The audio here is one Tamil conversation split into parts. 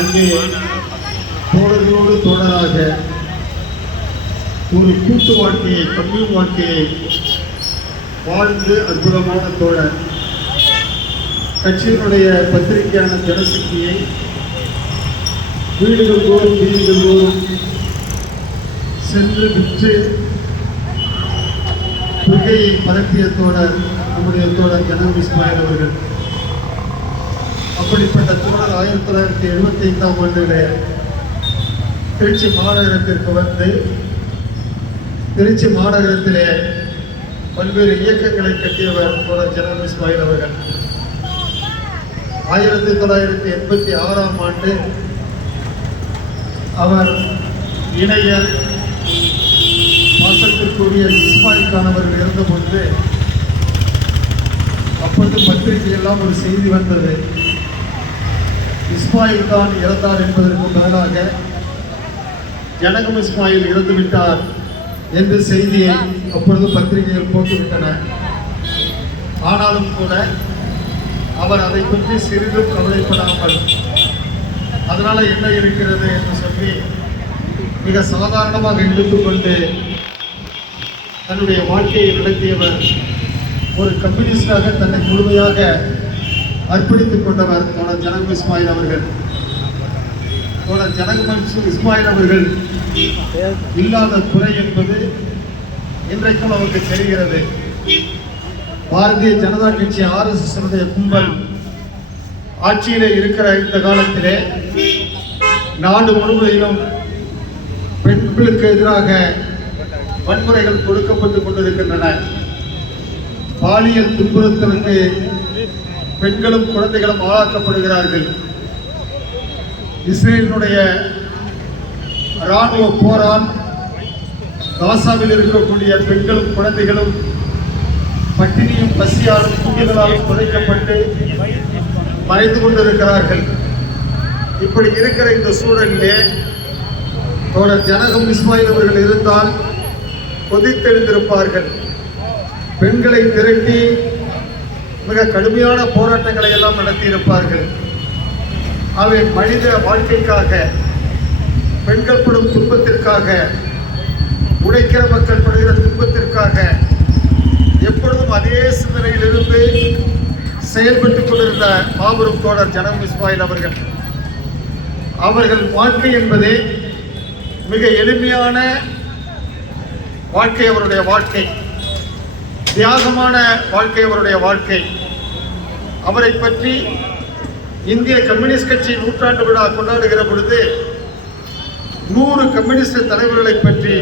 அங்கே தோழர்களோடு தோழராக ஒரு கூட்டு வாழ்க்கையை கம்யூன் வாழ்க்கையை வாழ்ந்து அற்புதமான தோழர். கட்சியினுடைய பத்திரிகையான ஜனசக்தியை வீடுகள் தோறும் வீடுகள் தோறும் சென்று விற்று தொகையை பரப்பிய தோழர் நம்முடைய தோழர் ஜனகம் அவர்கள். அப்படிப்பட்ட தோழர் ஆயிரத்தி தொள்ளாயிரத்தி எழுபத்தி ஐந்தாம் ஆண்டிலே திருச்சி மாநகரத்திற்கு வந்து திருச்சி மாநகரத்திலே பல்வேறு இயக்கங்களை கட்டியவர் தோழர் ஜெனரல் இஸ்மாயில் அவர்கள். ஆயிரத்தி தொள்ளாயிரத்தி எண்பத்தி ஆறாம் ஆண்டு அவர் இணைய மாசத்திற்குரிய இஸ்மாயில் அவர்கள் இருந்தபொழுது அப்பொழுது பத்திரிகையெல்லாம் ஒரு செய்தி வந்தது. இஸ்மாயில் கான் இறந்தார் என்பதற்கு பதிலாக ஜனகம் இஸ்மாயில் இறந்து விட்டார் என்ற செய்தியை அப்பொழுது பத்திரிகைகள் போட்டுவிட்டன. ஆனாலும் கூட அவர் அதை பற்றி சிறிதும் கவலைப்படாமல் அதனால என்ன இருக்கிறது? என்று சொல்லி மிக சாதாரணமாக எடுத்துக்கொண்டு தன்னுடைய வாழ்க்கையை நடத்தியவர் ஒரு கம்யூனிஸ்டாக தன்னை முழுமையாக அர்ப்பணித்துக் கொண்டவர் தோழர் ஜனகம் இஸ்மாயில் அவர்கள். தோழர் ஜனகம் இஸ்மாயில் அவர்கள் இல்லாத குறை என்பது இன்றைக்கும் நமக்கு தெரிகிறது. பாரதிய ஜனதா கட்சி ஆர்எஸ்எஸ் கும்பல் ஆட்சியிலே இருக்கிற இந்த காலத்திலே நாடு முழுவதிலும் பெண்களுக்கு எதிராக வன்முறைகள் கொடுக்கப்பட்டு கொண்டிருக்கின்றன. பாலியல் துன்புறுத்தலுக்கு பெண்களும் குழந்தைகளும் ஆளாக்கப்படுகிறார்கள் இஸ்ரேலினுடைய இராணுவ போரால் காசாவில் இருக்கக்கூடிய பெண்களும் குழந்தைகளும் பட்டினியும் பசியாலும் குண்டுகளாலும் புதைக்கப்பட்டு மறைந்து கொண்டிருக்கிறார்கள். இப்படி இருக்கிற இந்த சூழலிலே தோழர் ஜனகம் இஸ்மாயில் அவர்கள் இருந்தால் கொதித்தெழுந்திருப்பார்கள். பெண்களை திரட்டி மிக கடுமையான போராட்டங்களை எல்லாம் நடத்தியிருப்பார்கள். அவை மனித வாழ்க்கைக்காக பெண்கள் படும் துன்பத்திற்காக உழைக்கிற மக்கள் படுகிற துன்பத்திற்காக எப்பொழுதும் அதே சிந்தனையிலிருந்து செயல்பட்டுக் கொண்டிருந்த மாபெரும் தோழர் ஜனம் இஸ்மாயில் அவர்கள். அவர்கள் வாழ்க்கை என்பதே மிக எளிமையான வாழ்க்கை அவருடைய வாழ்க்கை. தியாகமான வாழ்க்கை அவருடைய வாழ்க்கை. அவரை பற்றி இந்திய கம்யூனிஸ்ட் கட்சி நூற்றாண்டு விழா கொண்டாடுகிற பொழுது நூறு கம்யூனிஸ்ட் தலைவர்களை பற்றி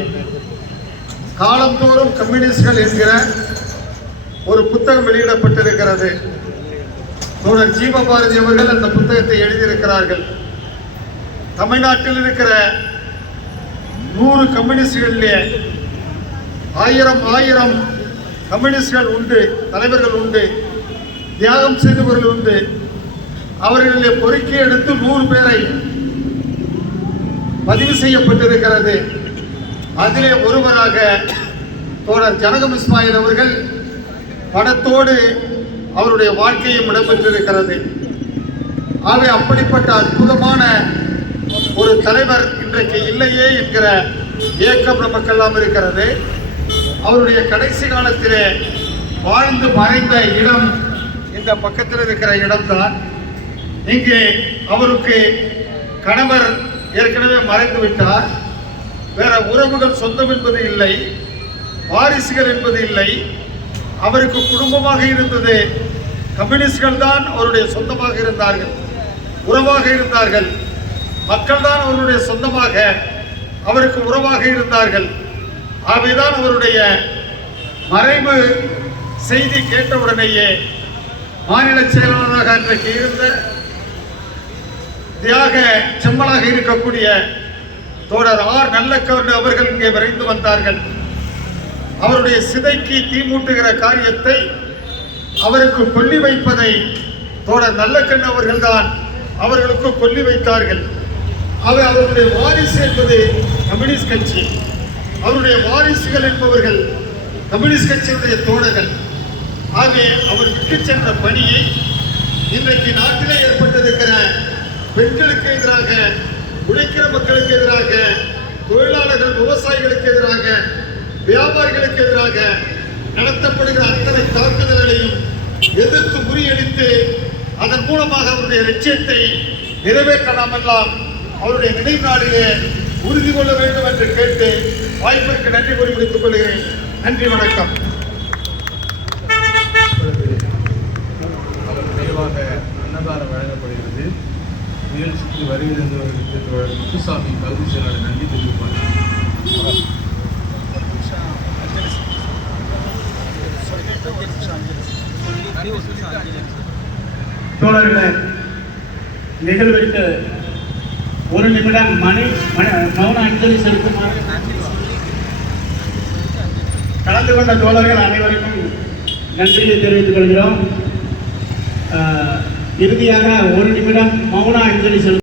காலந்தோறும் கம்யூனிஸ்ட்கள் என்கிற ஒரு புத்தகம் வெளியிடப்பட்டிருக்கிறது. தோழர் ஜீவபாரதி அவர்கள் அந்த புத்தகத்தை எழுதியிருக்கிறார்கள். தமிழ்நாட்டில் இருக்கிற நூறு கம்யூனிஸ்டுகளிலே ஆயிரம் ஆயிரம் கம்யூனிஸ்டுகள் உண்டு தலைவர்கள் உண்டு. தியாகம் செய்தவர்கள் உண்டு. அவர்களிலே பொறுக்கி எடுத்து நூறு பேரை பதிவு செய்யப்பட்டிருக்கிறது. அதிலே ஒருவராக தோழர் ஜனகம் இஸ்மாயில் அவர்கள் படத்தோடு அவருடைய வாழ்க்கையும் இடம்பெற்றிருக்கிறது. ஆகவே அப்படிப்பட்ட அற்புதமான ஒரு தலைவர் இன்றைக்கு இல்லையே என்கிற ஏக்கம் நமக்கெல்லாம் இருக்கிறது. அவருடைய கடைசி காலத்திலே வாழ்ந்து மறைந்த இடம் இந்த பக்கத்தில் இருக்கிற இடம்தான் இங்கே அவருக்கு கணவர் ஏற்கனவே மறைந்து விட்டார் வேற உறவுகள் சொந்தம் என்பது இல்லை வாரிசுகள் என்பது இல்லை. அவருக்கு குடும்பமாக இருந்தது கம்யூனிஸ்ட்கள் தான் அவருடைய சொந்தமாக இருந்தார்கள் உறவாக இருந்தார்கள். மக்கள் தான் அவருடைய சொந்தமாக அவருக்கு உறவாக இருந்தார்கள். ஆகவேதான் அவருடைய மறைவு செய்தி கேட்டவுடனேயே மாநில செயலாளராக அன்றைக்கு இருந்த தியாக செம்மலாக இருக்கக்கூடிய தோழர் ஆர் நல்லக்கவர்டு அவர்கள் இங்கே விரைந்து வந்தார்கள். அவருடைய சிதைக்கு தீமூட்டுகிற காரியத்தை அவருக்கு கொல்லி வைப்பதை தோழர் நல்லக்கண் அவர்கள்தான் அவர்களுக்கு கொல்லி வைத்தார்கள். அவர் அவருடைய வாரிசு என்பது கம்யூனிஸ்ட் கட்சி. அவருடைய வாரிசுகள் என்பவர்கள் கம்யூனிஸ்ட் கட்சியினுடைய தோழர்கள். ஆகவே அவர் விட்டு சென்ற பணியை இன்றைக்கு நாட்டிலே ஏற்பட்டிருக்கிற பெண்களுக்கு எதிராக உழைக்கிற மக்களுக்கு எதிராக தொழிலாளர்கள் விவசாயிகளுக்கு எதிராக வியாபாரிகளுக்கு எதிராக நடத்தப்படுகிற அத்தனை தாக்குதல்களையும் எதிர்த்து முறியடித்து அதன் மூலமாக அவருடைய லட்சியத்தை நிறைவேற்றலாமெல்லாம் அவருடைய நினைவு நாளிலே உறுதி கொள்ள வேண்டும் என்று கேட்டு வாய்ப்பிற்கு நன்றி கூறி முடித்துக் கொள்கிறேன். நன்றி வணக்கம். சார்பாக அன்னதானம் வழங்கப்படுகிறது. நிகழ்ச்சிக்கு வருகை தந்தவர்களுக்கு தோழர் முத்துசாமி கல்வி செயலாளர் நன்றி தெரிவிப்பார் தோழர்களே நிகழ்விற்கு ஒரு நிமிடம் மணி மௌன அஞ்சலி செலுத்துமாறு கலந்து கொண்ட தோழர்கள் அனைவருக்கும் நன்றியை தெரிவித்துக் கொள்கிறோம். இறுதியாக ஒரு நிமிடம் மௌன அஞ்சலி செலுத்த